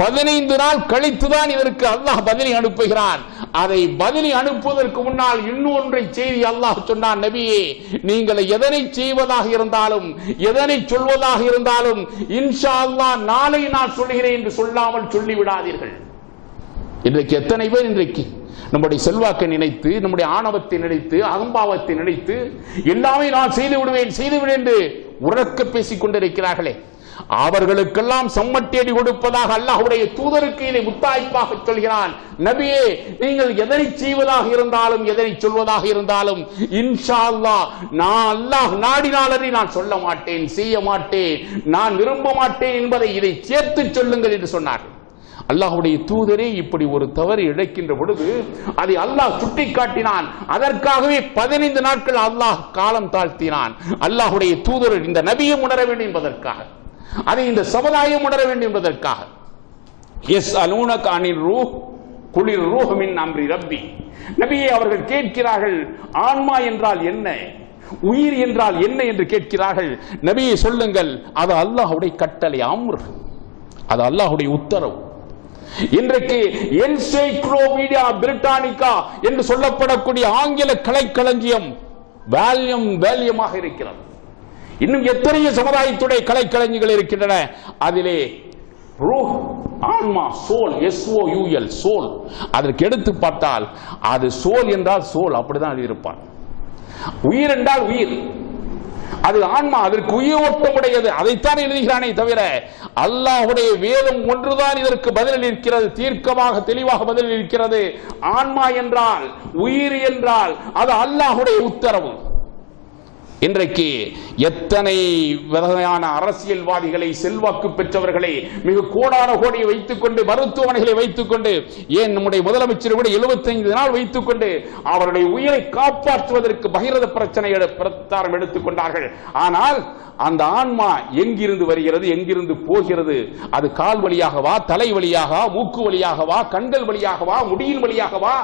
15 நாள் கழித்துதான் இதற்கு அல்லாஹ் பதிலை அனுப்புகிறான். அதை பதிலை அனுப்புவதற்கு முன்னால் இன்னொன்றை செய்தி அல்லாஹ் சொன்னான், நபியே நீங்கள் எதனை செய்வதாக இருந்தாலும் எதனை சொல்வதாக இருந்தாலும் இன்ஷா அல்லாஹ் நாளை நான் சொல்கிறேன் என்று சொல்லாமல் சொல்லிவிடாதீர்கள். இன்றைக்கு எத்தனை பேர் இன்றைக்கு நம்முடைய செல்வாக்கை நினைத்து, நம்முடைய ஆணவத்தை நினைத்து, அகம்பாவத்தை நினைத்து எல்லாமே நான் செய்து விடுவேன் என்று உறக்க பேசிக் கொண்டிருக்கிறார்களே, அவர்களுக்கெல்லாம் சம்மட்டேடி கொடுப்பதாக அல்லாஹ்வுடைய தூதருக்கு இதை முத்தாய்ப்பாக சொல்கிறான். நபியே நீங்கள் எதனை செய்வதாக இருந்தாலும் எதனை சொல்வதாக இருந்தாலும் இன்ஷா அல்லாஹ் நான் அல்லாஹ் நாடினாலரை நான் சொல்ல மாட்டேன், செய்ய மாட்டேன், நான் விரும்ப மாட்டேன் என்பதை இதை சேர்த்து சொல்லுங்கள் என்று சொன்னார். அல்லாஹ்வுடைய தூதரே இப்படி ஒரு தவறு இழைக்கின்ற பொழுது அதை அல்லாஹ் சுட்டி காட்டினான். அதற்காகவே 15 நாட்கள் அல்லாஹ் காலம் தாழ்த்தினான். அல்லாஹ்வுடைய தூதர் இந்த நபியும் உணர வேண்டும் என்பதற்காக, அதை இந்த சமுதாயம் உணர வேண்டும் என்பதற்காக. எஸ் அலூனக அனில் ரூஹ் குலிர் ரூஹ் மின் அம்ரி ரப்பி. நபியே அவர்கள் கேட்கிறார்கள், ஆன்மா என்றால் என்ன, உயிர் என்றால் என்ன என்று கேட்கிறார்கள். நபியை சொல்லுங்கள், அது அல்லாஹ்வுடைய கட்டளை, அம்ர், அது அல்லாஹ்வுடைய உத்தரவு. இன்றைக்கு என்சைக்ளோபீடியா பிரிட்டானிகா என்று சொல்லப்படக்கூடிய ஆங்கில கலைக்களஞ்சியம் வேல்யமாக இருக்கிறது. இன்னும் எத்தனையோ சமுதாயத்துடைய கலைக்களஞ்சியங்கள் இருக்கின்றன. அதிலே ரூஹ், ஆன்மா, சோல், SOUL, சோல், அதற்கு எடுத்து பார்த்தால் அது சோல் என்றால் சோல், அப்படிதான் எழுதியிருப்பான். உயிர் என்றால் உயிர், அது ஆன்மா, அதற்கு உயிர் ஓட்டம் உடையது, அதைத்தான் எழுதுகிறானே தவிர அல்லாஹ்வுடைய வேதம் ஒன்றுதான் இதற்கு பதில் இருக்கிறது, தீர்க்கமாக தெளிவாக பதில் இருக்கிறது. ஆன்மா என்றால், உயிர் என்றால் அது அல்லாஹ்வுடைய உத்தரவு. இன்றைக்கு எத்தனை வகையான அரசியல்வாதிகளை, செல்வாக்கு பெற்றவர்களை, மிக கோடான கோடியை வைத்துக் கொண்டு, மருத்துவமனைகளை வைத்துக் கொண்டு, ஏன் நம்முடைய முதலமைச்சர் கூட 75 நாள் வைத்துக் கொண்டு அவருடைய உயிரை காப்பாற்றுவதற்கு பகிரத பிரச்சனை பிரச்சாரம் எடுத்துக் கொண்டார்கள். ஆனால் அந்த ஆன்மா எங்கிருந்து வருகிறது, எங்கிருந்து போகிறது, அது கால் வழியாகவா, தலை வழியாகவா, மூக்கு வழியாகவா, கண்கள் வழியாகவா, முடியின் வழியாகவா,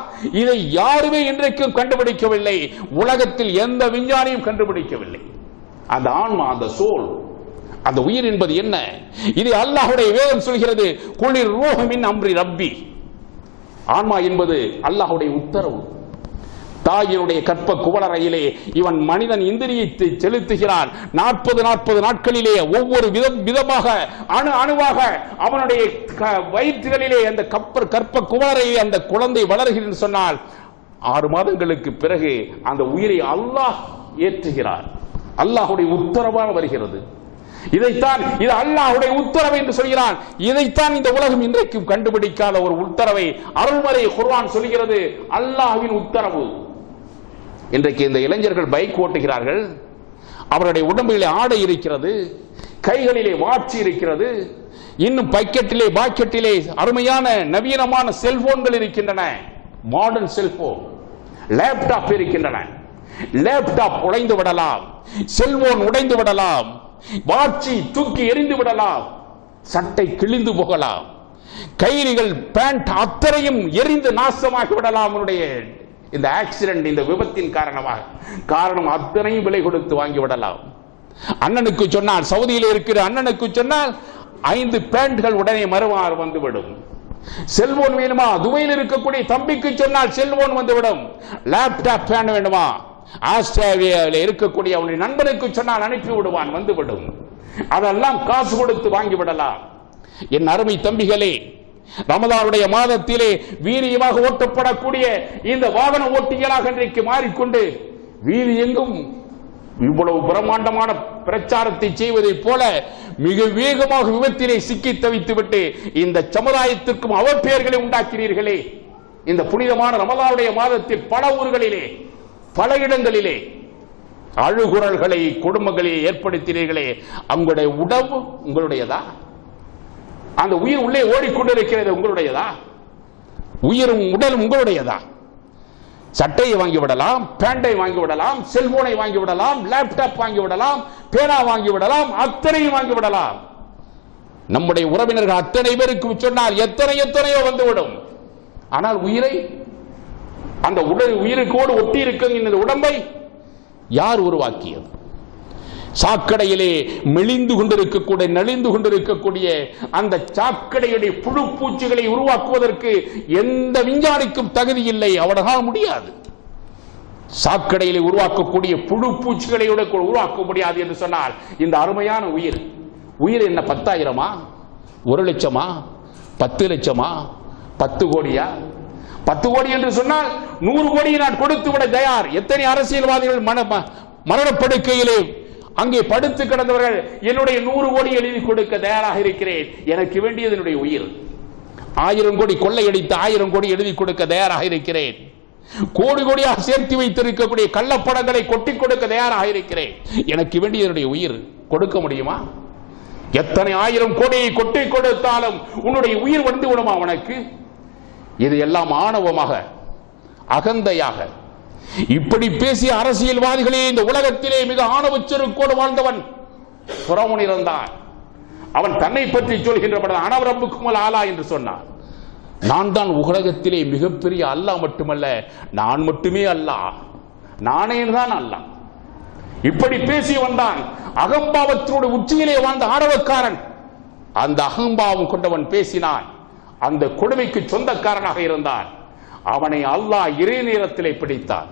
இதை யாருமே இன்றைக்கும் கண்டுபிடிக்கவில்லை. உலகத்தில் எந்த விஞ்ஞானியும் கண்டுபிடிக்கவில்லை. அந்த ஆன்மா, அந்த சோல், அந்த உயிர் என்பது என்ன? இது அல்லாஹ்வுடைய வேதம் சொல்கிறது, குலிர் ரூஹ் மின் அம்ரி ரப்பி. ஆன்மா என்பது அல்லாஹ்வுடைய உத்தரவு. தாயினுடைய கற்ப குவளறையிலே இவன் மனிதன் இந்திரியத்தை செலுத்துகிறான். 40 நாட்களிலே ஒவ்வொரு விதமாக அணுவாக அவனுடைய வயிற்றுகளிலே அந்த கற்ப குவளறையிலே அந்த குழந்தை வளர்கிறது சொன்னால் 6 மாதங்களுக்கு பிறகு அந்த உயிரை அல்லாஹ் ஏற்றுகிறார். அல்லாஹ்வுடைய உத்தரவாக வருகிறது. இதைத்தான் இது அல்லாஹ்வுடைய உத்தரவு என்று சொல்கிறான். இதைத்தான் இந்த உலகம் இன்றைக்கும் கண்டுபிடிக்காத ஒரு உத்தரவை அருள்மறை குர்ஆன் சொல்கிறது, அல்லாஹ்வின் உத்தரவு. இன்றைக்கு இந்த இளைஞர்கள் பைக் ஓட்டுகிறார்கள், அவருடைய உடம்பிலே ஆடை இருக்கிறது, கைகளிலே வாட்சி இருக்கிறது, இன்னும் பாக்கெட்டிலே அருமையான நவீனமான செல்போன்கள் இருக்கின்றன, மாடர்ன் செல்போன், லேப்டாப் இருக்கின்றன. லேப்டாப் உடைந்து விடலாம், செல்போன் உடைந்து விடலாம், வாட்சி தூக்கி எறிந்து விடலாம், சட்டை கிழிந்து போகலாம், கைலிகள், பேண்ட் அத்தனையும் எரிந்து நாசமாகி விடலாம். அவனுடைய இந்த ஆக்சிடென்ட், இந்த விபத்தின் காரணமாக, காரணம் அத்தனையும் விலை கொடுத்து வாங்கி விடலாம். அண்ணனுக்கு சொன்னால், சவுதியில் இருக்கிற அண்ணனுக்கு சொன்னால் 5 பேண்ட்கள் உடனே மறுவாறு வந்துவிடும். செல்போன் வேணுமா, துபாயில் இருக்கக்கூடிய தம்பிக்கு சொன்னால் செல்போன் வந்துவிடும். லேப்டாப் பேண்ட் வேண்டுமா, ஆஸ்திரேலியாவில் இருக்கக்கூடிய அவனுடைய நண்பனுக்கு சொன்னால் அனுப்பி விடுவான், வந்துவிடும். அதெல்லாம் காசு கொடுத்து வாங்கிவிடலாம். என் அருமை தம்பிகளே, ரமலானுடைய மாதத்திலே வீரியமாக ஓட்டப்படக்கூடிய இந்த வாகன ஓட்டிகளாக இன்றைக்கு மாறிக்கொண்டு வீதி எங்கும் இவ்வளவு பிரம்மாண்டமான பிரச்சாரத்தை செய்வதை போல மிக வேகமாக விபத்திலே சிக்கி தவித்துவிட்டு இந்த சமுதாயத்திற்கும் அவப்பெயர்களை உண்டாக்கிறீர்களே. இந்த புனிதமான ரமலானுடைய மாதத்தில் பல ஊர்களிலே பல இடங்களிலே அழுகுரல்களை குடும்பங்களை ஏற்படுத்தினீர்களே. உங்களுடைய உடம்பு உங்களுடையதா? அந்த உயிர் உள்ளே ஓடிக்கொண்டிருக்கிறது உங்களுடையதா? உயிரும் உடலும் உங்களுடையதா? சட்டையை வாங்கிவிடலாம், பேண்டை வாங்கிவிடலாம், செல்போனை வாங்கிவிடலாம், லேப்டாப் வாங்கிவிடலாம், பேனா வாங்கிவிடலாம், அத்தனையும் வாங்கிவிடலாம். நம்முடைய உறவினர்கள் அத்தனை பேருக்கு சொன்னால் எத்தனையோ வந்துவிடும். ஆனால் உயிரை, அந்த உயிருக்கோடு ஒட்டி இருக்கின்ற உடம்பை யார் உருவாக்கியது? சாக்கடையிலே மெலிந்து கொண்டிருக்கக்கூடிய நலிந்து கொண்டிருக்கக்கூடிய அந்த சாக்கடையுடைய புழு பூச்சிகளை உருவாக்குவதற்கு எந்த விஞ்ஞானிக்கும் தகுதி இல்லை, அவனால் முடியாது. சாக்கடையிலே உருவாக்கக்கூடிய புழு பூச்சிகளை உருவாக்க முடியாது என்று சொன்னால் இந்த அருமையான உயிர் என்ன 10,000-ஆ, 1 லட்சமா, 10 லட்சமா, 10 கோடியா? 10 கோடி என்று சொன்னால் 100 கோடியை நான் கொடுத்து விட தயார். எத்தனை அரசியல்வாதிகள் மரணப்படுக்கையிலே அங்கே படுத்து கிடந்தவர்கள் என்னுடைய 100 கோடி எழுதி கொடுக்க தயாராக இருக்கிறேன். எனக்கு வேண்டியது என்னுடைய உயிர். 1000 கோடி கொள்ளையடித்து 1000 கோடி எழுதி கொடுக்க தயாராக இருக்கிறேன். கோடி கோடியாக சேர்த்து வைத்திருக்கக்கூடிய கள்ளப்படங்களை கொட்டி கொடுக்க தயாராக இருக்கிறேன். எனக்கு வேண்டியது என்னுடைய உயிர். கொடுக்க முடியுமா? எத்தனை 1000 கோடியை கொட்டி கொடுத்தாலும் உன்னுடைய உயிர் வந்து விடுமா உனக்கு? இது எல்லாம் ஆணவமாக, அகந்தையாக இப்படி பேசிய அரசியல்வாதிகளே இந்த உலகத்திலே மிக ஆணவச்செருக்கோடு வாழ்ந்தவன் ஃபிரௌன் இருந்தான். அவன் தன்னை பற்றி சொல்கின்றபடி அன ரப்புக்குமுல் ஆலா என்று சொன்னான். நான் தான் உலகத்திலே மிகப்பெரிய அல்லாஹ் மட்டுமல்ல, நான் மட்டுமே அல்லாஹ், நானே தான் அல்லாஹ். இப்படி பேசி வந்தான். அகம்பாவத்தினுடைய உச்சியிலே வாழ்ந்த ஆணவக்காரன். அந்த அகம்பாவம் கொண்டவன் பேசினான். அந்த கொடுமைக்கு சொந்தக்காரனாக இருந்தான். அவனை அல்லாஹ் இறை நேரத்திலே பிடித்தான்.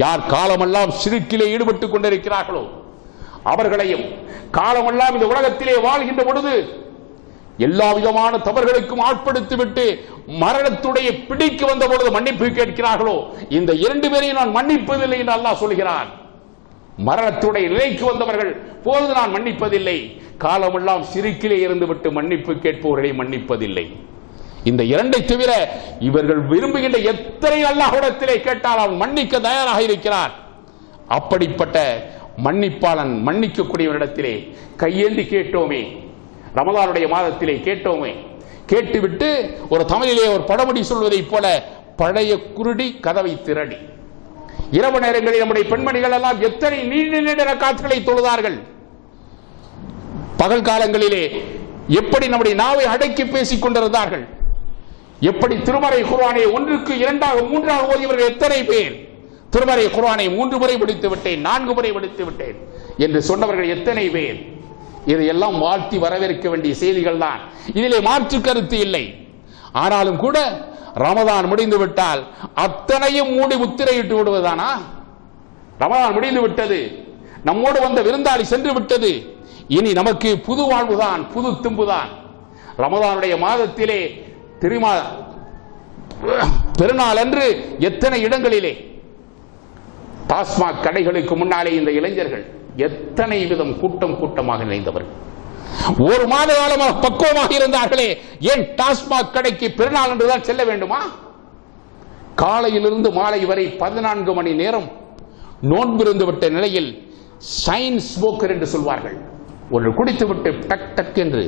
யார் காலமெல்லாம் சிறுக்கிலே ஈடுபட்டுக் கொண்டிருக்கிறார்களோ அவர்களையும், காலமெல்லாம் இந்த உலகத்திலே வாழ்கின்ற பொழுது எல்லா விதமான தவறுகளுக்கும் ஆட்படுத்திவிட்டு மரணத்துடைய பிடிக்கு வந்த பொழுது மன்னிப்பு கேட்கிறார்களோ, இந்த 2 பேரையும் நான் மன்னிப்பதில்லை என்று அல்லாஹ் சொல்கிறான். மரணத்துடைய நிலைக்கு வந்தவர்கள் போது நான் மன்னிப்பதில்லை, காலமெல்லாம் சிறுக்கிலே இருந்துவிட்டு மன்னிப்பு கேட்பவர்களை மன்னிப்பதில்லை. இந்த 2 தவிர இவர்கள் விரும்புகின்ற எத்தனை அல்லாஹ்விடத்திலே கேட்டால் அவன் மன்னிக்க தயாராக இருக்கிறார். அப்படிப்பட்ட மன்னிப்பாளன், மன்னிக்கக்கூடியவரிடத்திலே கையேந்தி கேட்டோமே, ரமலானுடைய மாதத்திலே கேட்டோமே. கேட்டுவிட்டு ஒரு தமிழிலே ஒரு பழமொழி சொல்வதை போல பழைய குருடி கதவை திரடி. இரவு நேரங்களில் நம்முடைய பெண்மணிகள் எல்லாம் எத்தனை நீண்ட ரக்காத்துகளை தொழுதார்கள். பகல் காலங்களிலே எப்படி நம்முடைய நாவை அடக்கி பேசிக் கொண்டிருந்தார்கள். எப்படி திருமறை குர்ஆனை 1க்கு 2ஆக 3ஆக ஓதியவர்கள் எத்தனை பேர். திருமறை குர்ஆனை 3 முறை படித்து விட்டேன், 4 முறை படித்து விட்டேன் என்று சொன்னவர்கள் எத்தனை பேர். இதையெல்லாம் வாழ்த்தி வரவேற்க வேண்டிய செய்திகள் தான், இதிலே மாற்று கருத்து இல்லை. ஆனாலும் கூட ரமதான் முடிந்து விட்டால் அத்தனையும் மூடி முத்திரையிட்டு விடுவதானா? ரமதான் முடிந்து விட்டது, நம்மோடு வந்த விருந்தாளி சென்று விட்டது, இனி நமக்கு புது வாழ்வுதான், புது திம்புதான். ரமதானுடைய மாதத்திலே தெரியுமா, பெருநாள் அன்று எத்தனை இடங்களிலே டாஸ்மாக் கடைகளுக்கு முன்னாலே இந்த இளைஞர்கள் எத்தனை விதம் கூட்டமாக நிறைந்தவர்கள். 1 மாத காலமாக பக்குவமாக இருந்தார்களே, ஏன் டாஸ்மாக் கடைக்கு பெருநாள் என்றுதான் செல்ல வேண்டுமா? காலையிலிருந்து மாலை வரை 14 மணி நேரம் நோன்பிருந்து விட்ட நிலையில் சைன் ஸ்மோக்கர் என்று சொல்வார்கள், ஒன்று குடித்துவிட்டு டக் டக் என்று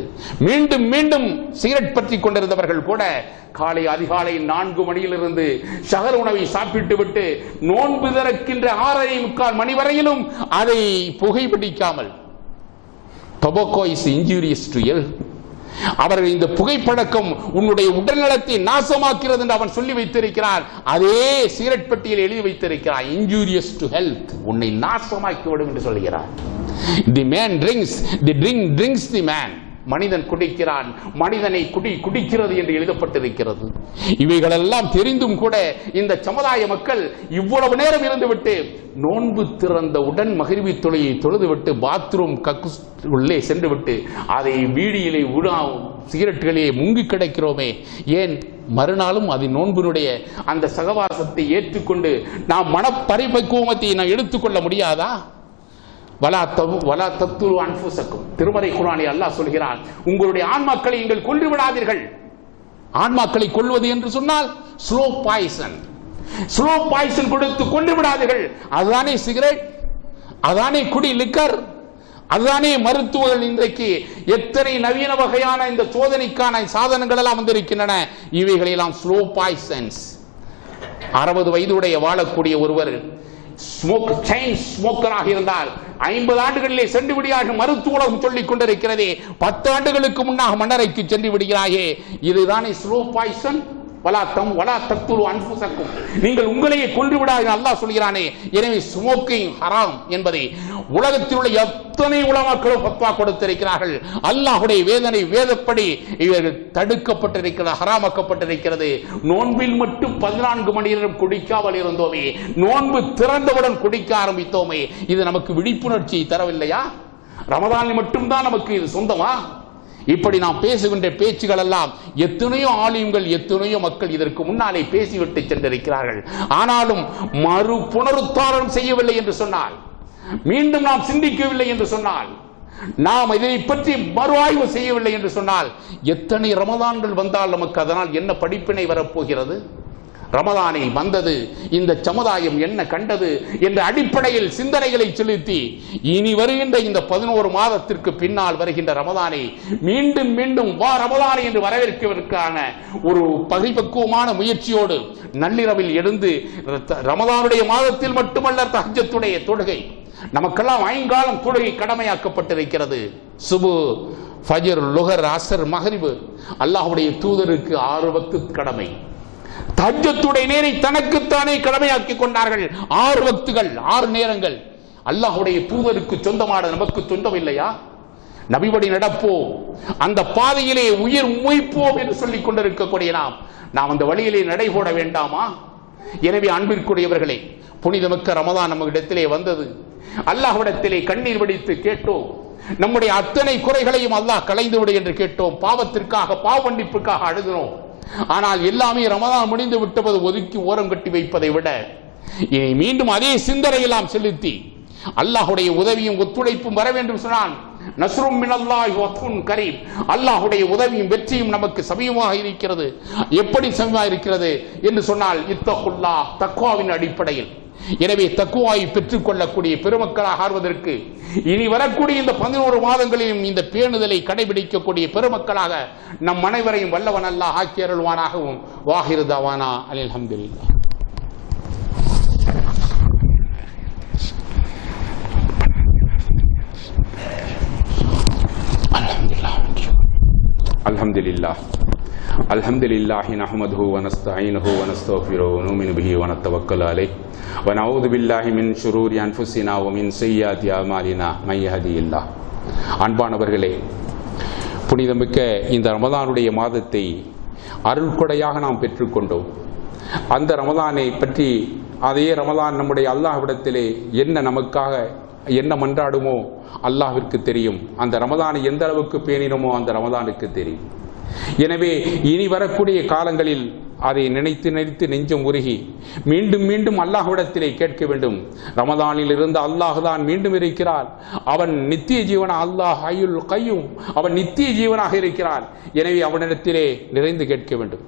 மீண்டும் மீண்டும் சிகரெட் பற்றி கொண்டிருந்தவர்கள் கூட காலை அதிகாலை 4 மணியிலிருந்து சகர் உணவை சாப்பிட்டு விட்டு நோன்பு திறக்கின்ற 6:45 மணி வரையிலும் அதை புகைப்பிடிக்காமல், tobacco is injurious to health, அவர்கள் இந்த புகைப்பழக்கம் உன்னுடைய உடல்நலத்தை நாசமாக்கிறது என்று அவன் சொல்லி வைத்திருக்கிறார். அதே சிகரெட் பெட்டியில் எழுதி வைத்திருக்கிறார், injurious to health, உன்னை நாசமாக்கி விடும் என்று சொல்கிறார். The man drinks, the drink drinks the man. மனிதன் குடிக்கிறான், மனிதனை குடிக்கிறது என்று எழுதப்பட்டிருக்கிறது. இவைகளெல்லாம் தெரிந்தும் கூட இந்த சமுதாய மக்கள் இவ்வளவு நேரம் இருந்துவிட்டு நோன்பு திறந்தவுடன் மகிழ்வி தொழுகையை தொழுதுவிட்டு பாத்ரூம் உள்ளே சென்று விட்டு அதை வீடியிலே சிகரெட்டுகளே முங்கி கிடக்கிறோமே, ஏன் மறுநாளும் அது நோன்பினுடைய அந்த சகவாசத்தை ஏற்றுக்கொண்டு நாம் மனப்பரிபக்குவத்தை நாம் எடுத்துக்கொள்ள முடியாதா? திருமறை குர்ஆனில் அல்லாஹ் சொல்கிறான், உங்களுடைய ஆன்மாக்களை நீங்கள் கொன்று விடாதீர்கள். ஆன்மாக்களை கொல்வது என்று சொன்னால் ஸ்லோ பாய்சன் கொடுத்து கொன்று விடாதீர்கள். அதுதானே சிகரெட், அதுதானே குடி லிக்கர், அதுதானே மருத்துவர்கள். இன்றைக்கு எத்தனை நவீன வகையான இந்த சோதனைக்கான சாதனங்கள் எல்லாம் வந்திருக்கின்றன. இவைகளெல்லாம் ஸ்லோ பாய்சன்ஸ். 60 வயதுடைய வாழக்கூடிய ஒருவர் ஸ்மோக்கராக இருந்தால் 50 ஆண்டுகளிலே சென்று விடியாக மருத்துவ உலகம் சொல்லிக் கொண்டிருக்கிறதே, 10 ஆண்டுகளுக்கு முன்னாக மன்னரைக்கு சென்று விடுகிறாயே, இதுதானே ஸ்லோ பாய்சன். நீங்கள் உங்களையே கொன்று விடாதீர்கள் அல்லாஹ் சொல்கிறானே. எனவே ஸ்மோக்கிங் ஹராம் என்பதை உலகத்தில் உள்ள எத்தனை உலமாக்களும் ஃபத்வா கொடுத்திருக்கிறார்கள். அல்லாஹ்வுடைய வேதனை வேதப்படி இவர்கள் தடுக்கப்பட்டிருக்கிறது, ஹராமாக்கப்பட்டிருக்கிறது. நோன்பில் மட்டும் 14 மணி நேரம் குடிக்காமல் இருந்தோமே, நோன்பு திறந்தவுடன் குடிக்க ஆரம்பித்தோமே, இது நமக்கு விழிப்புணர்ச்சியை தரவில்லையா? ரமதானில் மட்டும்தான் நமக்கு இது சொந்தமா? இப்படி நாம் பேசுகின்ற பேச்சுகள் எல்லாம் எத்தனையோ ஆலிம்கள், எத்தனையோ மக்கள் இதற்கு முன்னாலே பேசிவிட்டு சென்றிருக்கிறார்கள். ஆனாலும் மறு புனருத்தாரணம் செய்யவில்லை என்று சொன்னால், மீண்டும் நாம் சிந்திக்கவில்லை என்று சொன்னால், நாம் இதை பற்றி மறு ஆய்வு செய்யவில்லை என்று சொன்னால், எத்தனை ரமதான்கள் வந்தால் நமக்கு அதனால் என்ன படிப்பினை வரப்போகிறது? ரமதானில் வந்தது இந்த சமுதாயம் என்ன கண்டது என்ற அடிப்படையில் சிந்தனைகளை செலுத்தி இனி வருகின்ற இந்த 11 மாதத்திற்கு பின்னால் வருகின்ற ரமதானை மீண்டும் மீண்டும் வா ரமதானை என்று வரவேற்கதற்கான ஒரு பரிபக்குவமான முயற்சியோடு நள்ளிரவில் எழுந்து ரமதானுடைய மாதத்தில் மட்டுமல்ல, தஹஜ்ஜுடைய தொழுகை நமக்கெல்லாம் 5 காலம் தொழுகை கடமையாக்கப்பட்டிருக்கிறது. சுபு, ஃபஜ்ர், லுஹர், அஸ்ர், மக்ரிப் அல்லாஹ்வுடைய தூதருக்கு 6 வக்து கடமை. தஹஜ்ஜுடைய நேரை தனக்குத்தானே கடமையாக்கி கொண்டார்கள். 6 வக்துகள், 6 நேரங்கள் அல்லாஹ்வுடைய தூதருக்கு சொந்தமான நமக்கு சொந்தம் இல்லையா? நபிபடி நடப்போம், அந்த பாதையிலே உயிர் முய்ப்போம் என்று சொல்லிக் கொண்டிருக்கக்கூடிய நாம் அந்த வழியிலே நடைபோட வேண்டாமா? எனவே அன்பிற்குரியவர்களே, புனிதமிக்க ரமதான் நம்ம இடத்திலே வந்தது. அல்லாஹ்விடத்திலே கண்ணீர் வடித்து கேட்டோம். நம்முடைய அத்தனை குறைகளையும் அல்லாஹ் களைந்து விடு என்று கேட்டோம். பாவத்திற்காக, பாவ மன்னிப்புக்காக அழுதினோம். ஆனால் எல்லாமே ரமதான் முடிந்து விட்டபோது ஒதுக்கி ஓரம் கட்டி வைப்பதை விட மீண்டும் அதே சிந்தனையெல்லாம் செலுத்தி அல்லாஹ்வுடைய உதவியும் ஒத்துழைப்பும் வர வேண்டும் சொன்னான். நஸ்ரும் மினல்லாஹி வ ஃபத்ஹுன் கரீம். அல்லாஹ்வுடைய உதவியும் வெற்றியும் நமக்கு சமீபமாக இருக்கிறது. எப்படி சமீபமாக இருக்கிறது என்று சொன்னால், இத்தகுல்லாஹ், தக்வாவின் அடிப்படையில். எனவே தக்குவாயை பெற்றுக் கொள்ளக்கூடிய பெருமக்களாக ஆர்வதற்கு இனி வரக்கூடிய இந்த 11 மாதங்களிலும் இந்த பேணுதலை கடைபிடிக்கக்கூடிய பெருமக்களாக நம் அனைவரையும் வல்லவன் அல்லாஹ் ஆக்கி அருள்வானாகவும். வாஹிரு தவானா அல்ஹம்துலில்லாஹ். அல்ஹம்துலில்லாஹ் அல்ஹம்துலில்லாஹி நஹ்மதுஹு வ நஸ்தஈனுஹு வ நஸ்தக்ஃபிருஹு வ நுமினு பிஹி வ நத்தவக்கலு அலைஹி வ நஊது பில்லாஹி மின் ஷுரூரி அன்ஃபுஸினா வ மின் ஸய்யிஆத்தி அமாலினா மை யஹ்திஹில்லாஹ். அன்பானவர்களே, புனிதமிக்க இந்த ரமதானுடைய மாதத்தை அருள்கொடையாக நாம் பெற்றுக்கொண்டோம். அந்த ரமதானை பற்றி, அதே ரமதான் நம்முடைய அல்லாஹ்விடத்திலே என்ன நமக்காக என்ன மன்றாடுமோ அல்லாஹ்விற்கு தெரியும். அந்த ரமதானை எந்த அளவுக்கு பேணினோமோ அந்த ரமதானுக்கு தெரியும். எனவே இனி வரக்கூடிய காலங்களில் அதை நினைத்து நினைத்து நெஞ்சம் உருகி மீண்டும் மீண்டும் அல்லாஹ்விடத்திலே கேட்க வேண்டும். ரமதானில் இருந்து அல்லாஹ் தான் மீண்டும் இருக்கிறார். அவன் நித்திய ஜீவன அல்லாஹ் ஹய்யுல் கய்யூம், அவன் நித்திய ஜீவனாக இருக்கிறான். எனவே அவனிடத்திலே நிறைந்து கேட்க வேண்டும்.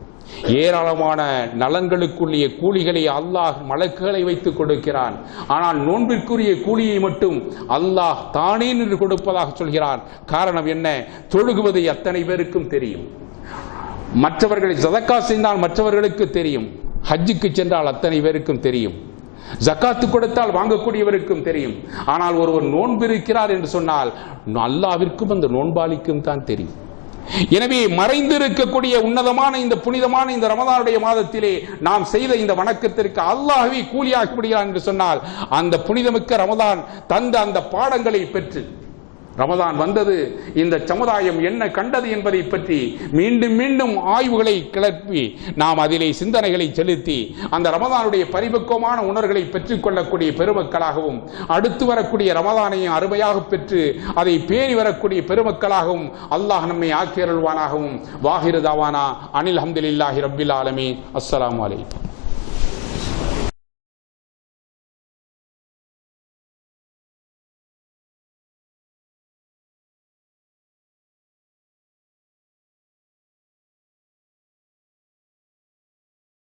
ஏராளமான நலன்களுக்குரிய கூலிகளை அல்லாஹ் மலக்குகளை வைத்துக் கொடுக்கிறான். ஆனால் நோன்பிற்குரிய கூலியை மட்டும் அல்லாஹ் தானே நின்று கொடுப்பதாக சொல்கிறான். காரணம் என்ன? தொழுகுவதை அத்தனை பேருக்கும் தெரியும். மற்றவர்களை சதக்கா செய்தால் மற்றவர்களுக்கு தெரியும். ஹஜ்ஜுக்கு சென்றால் அத்தனை பேருக்கும் தெரியும். ஜக்காத்து கொடுத்தால் வாங்கக்கூடியவருக்கும் தெரியும். ஆனால் ஒருவர் நோன்பு இருக்கிறார் என்று சொன்னால் அல்லாஹ்விற்கும் அந்த நோன்பாளிக்கும் தான் தெரியும். எனவே மறைந்திருக்கக்கூடிய உன்னதமான இந்த புனிதமான இந்த ரமதானுடைய மாதத்திலே நாம் செய்த இந்த வணக்கத்திற்கு அல்லாஹ்வே கூலியாக்கி விடுகிறான் என்று சொன்னால், அந்த புனிதமிக்க ரமதான் தந்த அந்த பாடங்களை பெற்று ரமதான் வந்தது, இந்த சமுதாயம் என்ன கண்டது என்பதை பற்றி மீண்டும் மீண்டும் ஆய்வுகளை கிளப்பி நாம் அதிலே சிந்தனைகளை செலுத்தி அந்த ரமதானுடைய பரிபக்குவமான உணர்வுகளை பெற்றுக்கொள்ளக்கூடிய பெருமக்களாகவும் அடுத்து வரக்கூடிய ரமதானையும் அருமையாக பெற்று அதை பேணி வரக்கூடிய பெருமக்களாகவும் அல்லாஹ் நம்மை ஆக்கியருள்வானாகவும். வாஹிரு தாவானா அனில் ஹம்துலில்லாஹி ரப்பில் ஆலமீன். அஸ்ஸலாமு அலைக்கும்.